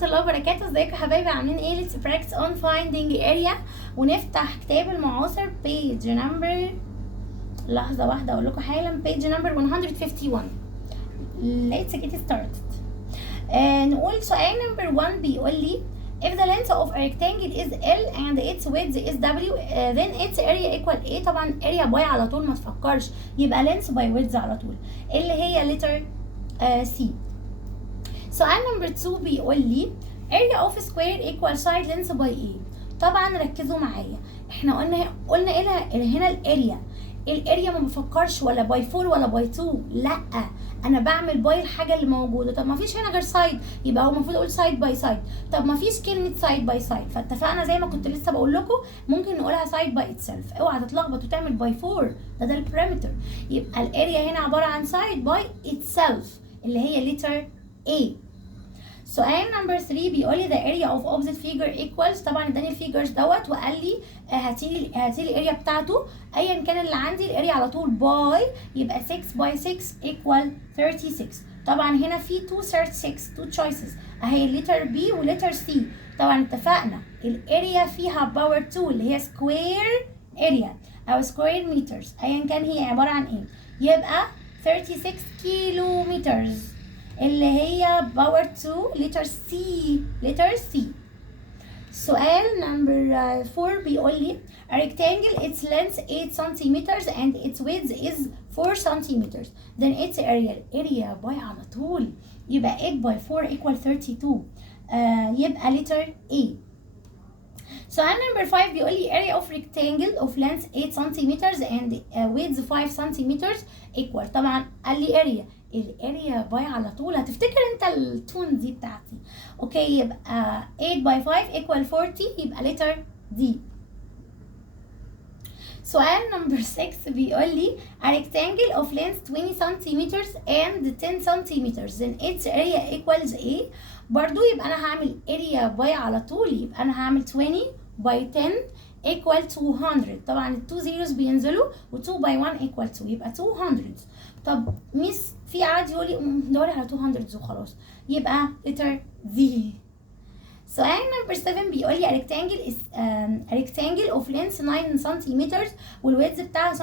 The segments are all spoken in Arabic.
ورحمة الله وبركاته. ازيكم يا حبايبي، عاملين ايه؟ Let's practice on finding area ونفتح كتاب المعاصر page number، لحظة واحدة اقول لكم حالا، page number 151. Let's get started. نقول سؤال number 1 بيقول لي if the length of a rectangle is L and its width is W then its area equal A. طبعا area باي على طول، ما تفكرش، يبقى length by width على طول اللي هي letter C. سؤال نمبر 2 بيقول لي area of square equal side length by A. طبعا ركزوا معايا، احنا قلنا ايه هنا الاريا ما بفكرش ولا باي 4 ولا باي 2، لا انا بعمل باي الحاجه اللي موجوده. طب ما فيش هنا غير سايد، يبقى هو المفروض اقول سايد باي سايد. طب ما فيش كلمه سايد باي سايد، فاتفقنا زي ما كنت لسه بقول لكم ممكن نقولها سايد باي اتسيلف. اوعى تتلخبط وتعمل باي 4، ده البارامتر. يبقى الاريا هنا عباره عن سايد باي اتسيلف اللي هي ليتر A. سؤال نمبر 3 بيقول لي the area of opposite figure equals. طبعا اداني الفيجرز دوت وقال لي هاتيلي الاريا بتاعته، ايا كان اللي عندي الاريا على طول باي، يبقى 6 باي 6 equal 36. طبعا هنا في 2 choices اهي لتر B ولتر C. طبعا اتفقنا الاريا فيها باور 2 اللي هي سكوير اريا او سكوير مترز، ايا كان هي عباره عن ايه، يبقى 36 كيلو مترز اللي هي باور 2 لتر سي. سؤال نمبر 4 بيقول لي a rectangle its length 8 centimeters and its width is 4 centimeters then its area باي على طول، يبقى 8 by 4 equal 32. يبقى letter A. سؤال نمبر 5 بيقول لي area of rectangle of length 8 centimeters and width 5 centimeters equal. طبعا قال لي الاريا باي على طول، هتفتكر انت التون دي بتاعتي. اوكي، يبقى 8 by 5 equal 40، يبقى letter D. سؤال نمبر 6 بيقول لي a rectangle of length 20 centimeters and 10 centimeters then its area equals A. برضو يبقى انا هعمل area باي على طول، يبقى انا هعمل 20 by 10 equal 200. طبعا ال 2 zeros بينزلوا و 2 by 1 equal 2، يبقى 200. طب ميس في عادي يقول لي دوري على 200 وخلاص، يبقى letter V. سؤال نمبر 7 بيقول لي a rectangle of length 9 centimeters والويدث بتاعها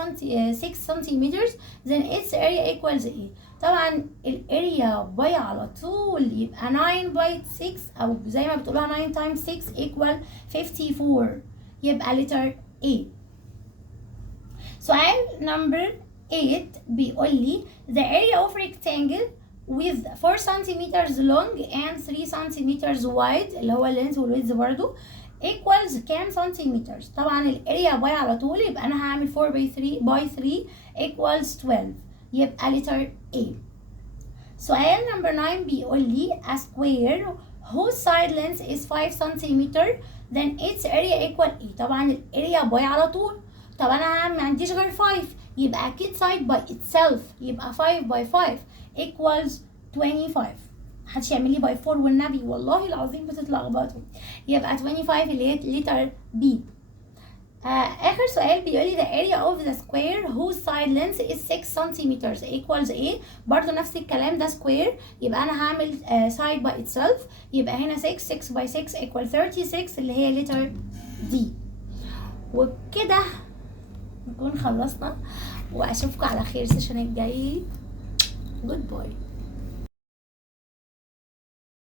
6 centimeters then its area equals A. طبعا الاريا باي على طول، يبقى 9 by 6 او زي ما بتقولها 9 times 6 equal 54، يبقى letter A. سؤال نمبر 8 بيقول لي the area of rectangle with 4 centimeters long and 3 centimeters wide اللي هو اللينث والويدث برضو equals كام سنتيمترز. طبعا الاريا باي على طول، يبقى انا هعمل 4 by 3 equals 12، يبقى letter A. سؤال نمبر 9 بيقول لي a square whose side length is 5 centimeter then its area equal A. طبعا الاريا باي على طول، طب انا ما عنديش غير 5، يبقى اكيد side by itself، يبقى 5 by 5 equals 25. محدش يعمل لي باي 4 والنبي والله العظيم بتتلخبطوا، يبقى 25 اللي هي letter B. اخر سؤال بيقول لي the area of the square whose side length is 6 centimeters equals A. برضو نفس الكلام، ده square، يبقى انا هعمل side by itself، يبقى هنا 6 by 6 equal 36 اللي هي letter D. وبكده نكون خلصنا، واشوفكم على خير السيشن الجاي. جود باي.